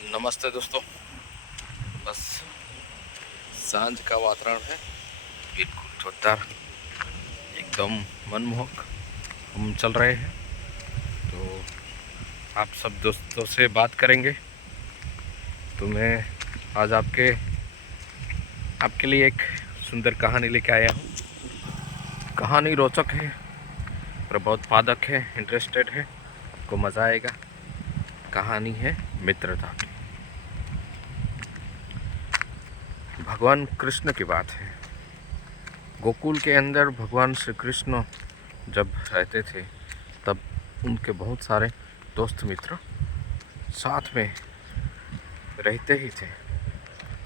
नमस्ते दोस्तों। बस सांझ का वातावरण है, बिल्कुल जोरदार, एकदम मनमोहक। हम चल रहे हैं तो आप सब दोस्तों से बात करेंगे। तो मैं आज आपके लिए एक सुंदर कहानी लेके आया हूँ। कहानी रोचक है और बहुत पादक है, इंटरेस्टेड है, आपको मज़ा आएगा। कहानी है मित्रता की। भगवान कृष्ण की बात है। गोकुल के अंदर भगवान श्री कृष्ण जब रहते थे तब उनके बहुत सारे दोस्त मित्र साथ में रहते ही थे।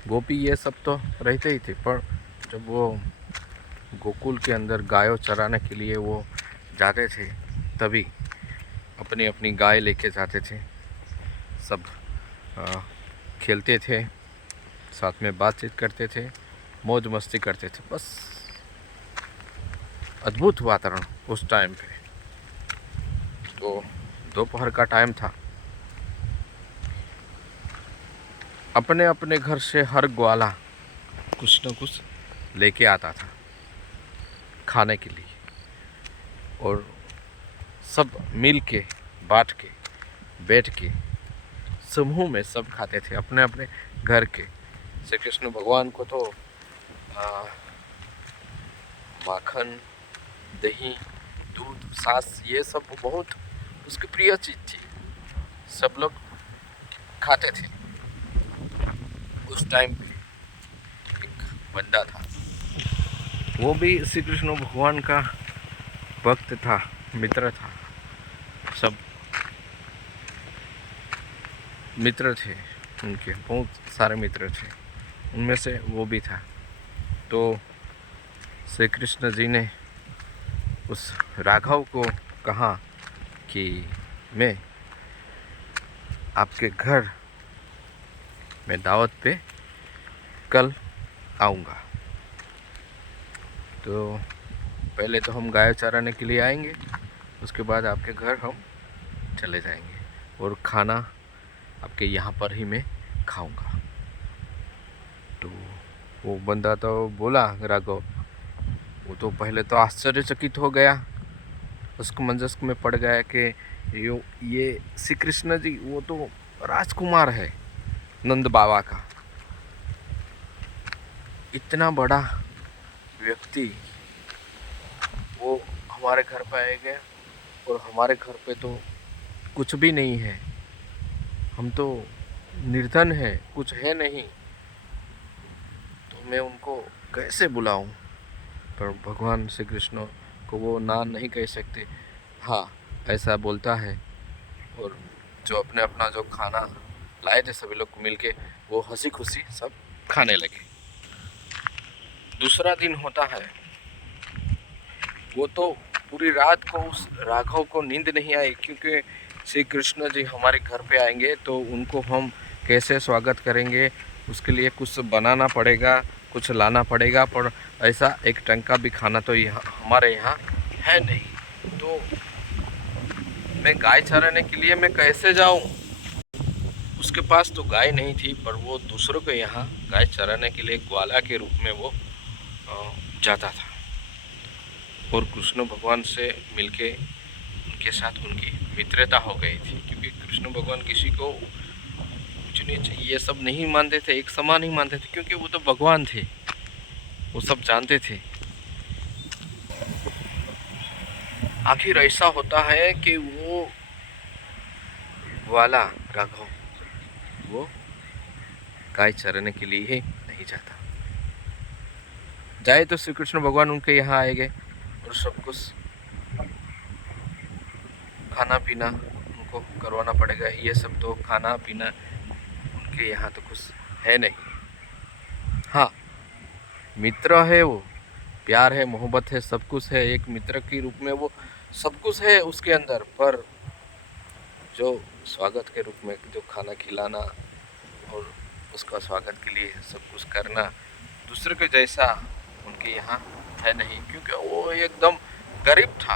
गोपी ये सब तो रहते ही थे, पर जब वो गोकुल के अंदर गायों चराने के लिए वो जाते थे तभी अपनी अपनी गाय लेके जाते थे। सब खेलते थे, साथ में बातचीत करते थे, मौज मस्ती करते थे। बस अद्भुत वातावरण उस टाइम पे। तो दोपहर का टाइम था। अपने अपने घर से हर ग्वाला कुछ न कुछ लेके आता था खाने के लिए, और सब मिल के बांट के बैठ के समूह में सब खाते थे अपने अपने घर के। श्री कृष्ण भगवान को तो माखन, दही, दूध, छाछ ये सब बहुत उसकी प्रिय चीज़ थी। सब लोग खाते थे। उस टाइम पे एक बंदा था, वो भी श्री कृष्ण भगवान का भक्त था, मित्र था। सब मित्र थे उनके, बहुत सारे मित्र थे, उनमें से वो भी था। तो श्री कृष्ण जी ने उस राघव को कहा कि मैं आपके घर में दावत पे कल आऊँगा। तो पहले तो हम गाय चराने के लिए आएंगे, उसके बाद आपके घर हम चले जाएंगे और खाना आपके यहाँ पर ही मैं खाऊंगा। तो वो बंदा तो बोला, राघव, वो तो पहले तो आश्चर्यचकित हो गया। उसको मंजस में पड़ गया कि ये श्री कृष्ण जी वो तो राजकुमार है नंद बाबा का। इतना बड़ा व्यक्ति वो हमारे घर पे आएंगे, और हमारे घर पे तो कुछ भी नहीं है, हम तो निर्धन है, कुछ है नहीं, तो मैं उनको कैसे बुलाऊं। पर भगवान श्री कृष्ण को वो ना नहीं कह सकते। हाँ, ऐसा बोलता है। और जो अपने अपना जो खाना लाए थे सभी लोग मिल के, वो हंसी खुशी सब खाने लगे। दूसरा दिन होता है। वो तो पूरी रात को उस राघव को नींद नहीं आई, क्योंकि श्री कृष्ण जी हमारे घर पे आएंगे तो उनको हम कैसे स्वागत करेंगे, उसके लिए कुछ बनाना पड़ेगा, कुछ लाना पड़ेगा। पर ऐसा एक टंका भी खाना तो यहाँ हमारे यहाँ है नहीं। तो मैं गाय चराने के लिए मैं कैसे जाऊँ। उसके पास तो गाय नहीं थी, पर वो दूसरों के यहाँ गाय चराने के लिए ग्वाला के रूप में वो जाता था। और कृष्ण भगवान से मिलके उनके साथ उनकी मित्रता हो गई थी, क्योंकि कृष्ण भगवान किसी को ऊंच नीच ये सब नहीं मानते थे, एक समान ही मानते थे, क्योंकि वो तो भगवान थे, वो सब जानते थे। आखिर ऐसा होता है कि वो वाला राघव वो गाय चराने के लिए ही नहीं जाता। जाए तो श्री कृष्ण भगवान उनके यहाँ आएंगे और सब कुछ खाना पीना उनको करवाना पड़ेगा। ये सब तो खाना पीना उनके यहाँ तो कुछ है नहीं। हाँ, मित्र है वो, प्यार है, मोहब्बत है, सब कुछ है। एक मित्र के रूप में वो सब कुछ है उसके अंदर, पर जो स्वागत के रूप में जो खाना खिलाना और उसका स्वागत के लिए सब कुछ करना दूसरे के जैसा उनके यहाँ है नहीं, क्योंकि वो एकदम गरीब था।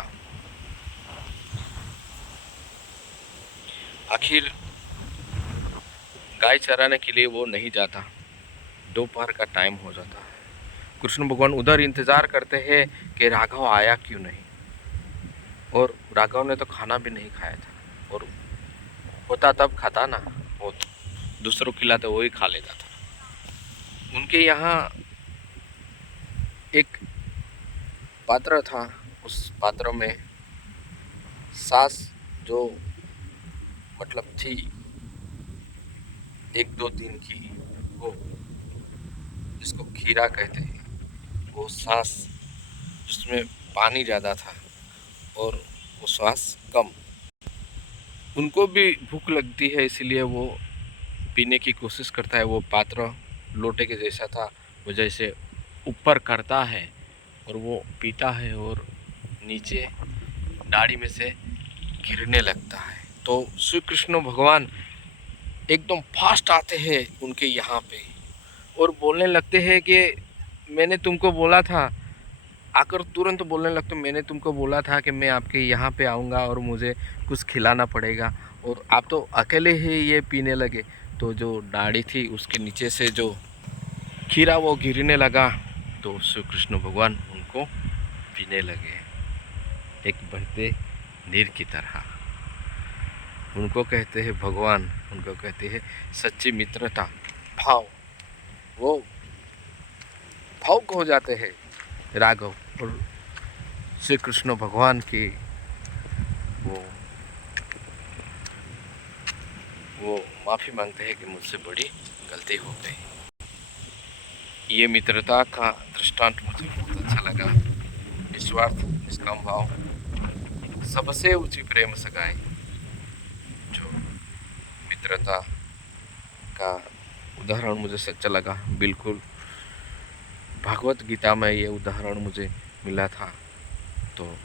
आखिर गाय चराने के लिए वो नहीं जाता, दोपहर का टाइम हो जाता है। कृष्ण भगवान उधर इंतज़ार करते हैं कि राघव आया क्यों नहीं, और राघव ने तो खाना भी नहीं खाया था, और होता तब खाता ना, वो दूसरों को खिलाते वो ही खा लेता था। उनके यहाँ एक पात्र था, उस पात्र में सास जो मतलब थी 1-2 दिन की, वो जिसको खीरा कहते हैं, वो सास जिसमें पानी ज़्यादा था और वो श्वास कम। उनको भी भूख लगती है, इसीलिए वो पीने की कोशिश करता है। वो पात्र लोटे के जैसा था, वो जैसे ऊपर करता है और वो पीता है और नीचे नाड़ी में से गिरने लगता है। तो श्री कृष्ण भगवान एकदम फास्ट आते हैं उनके यहाँ पे और बोलने लगते हैं कि मैंने तुमको बोला था, आकर तुरंत बोलने लगते, मैंने तुमको बोला था कि मैं आपके यहाँ पे आऊँगा और मुझे कुछ खिलाना पड़ेगा, और आप तो अकेले ही ये पीने लगे। तो जो डाढ़ी थी उसके नीचे से जो खीरा वो गिरने लगा, तो श्री कृष्ण भगवान उनको पीने लगे, एक बहते नीर की तरह। उनको कहते हैं भगवान, उनको कहते हैं सच्ची मित्रता, भाव। वो भावुक हो जाते हैं राघव, और श्री कृष्ण भगवान की वो माफ़ी मांगते हैं कि मुझसे बड़ी गलती हो गई। ये मित्रता का दृष्टांत मुझे बहुत अच्छा लगा। निस्वार्थ निष्काम भाव, सबसे ऊंची प्रेम सगाई, जो मित्रता का उदाहरण मुझे सच्चा लगा। बिल्कुल भागवत गीता में ये उदाहरण मुझे मिला था, तो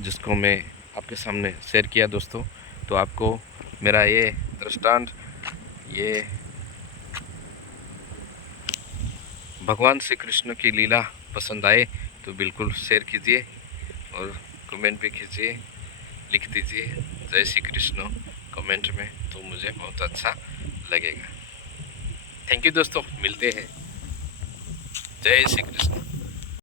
जिसको मैं आपके सामने शेयर किया दोस्तों। तो आपको मेरा ये दृष्टांत, ये भगवान श्री कृष्ण की लीला पसंद आए तो बिल्कुल शेयर कीजिए और कमेंट भी कीजिए, लिख दीजिए जय श्री कृष्ण कमेंट में, तो मुझे बहुत अच्छा लगेगा। थैंक यू दोस्तों, मिलते हैं। जय श्री कृष्ण।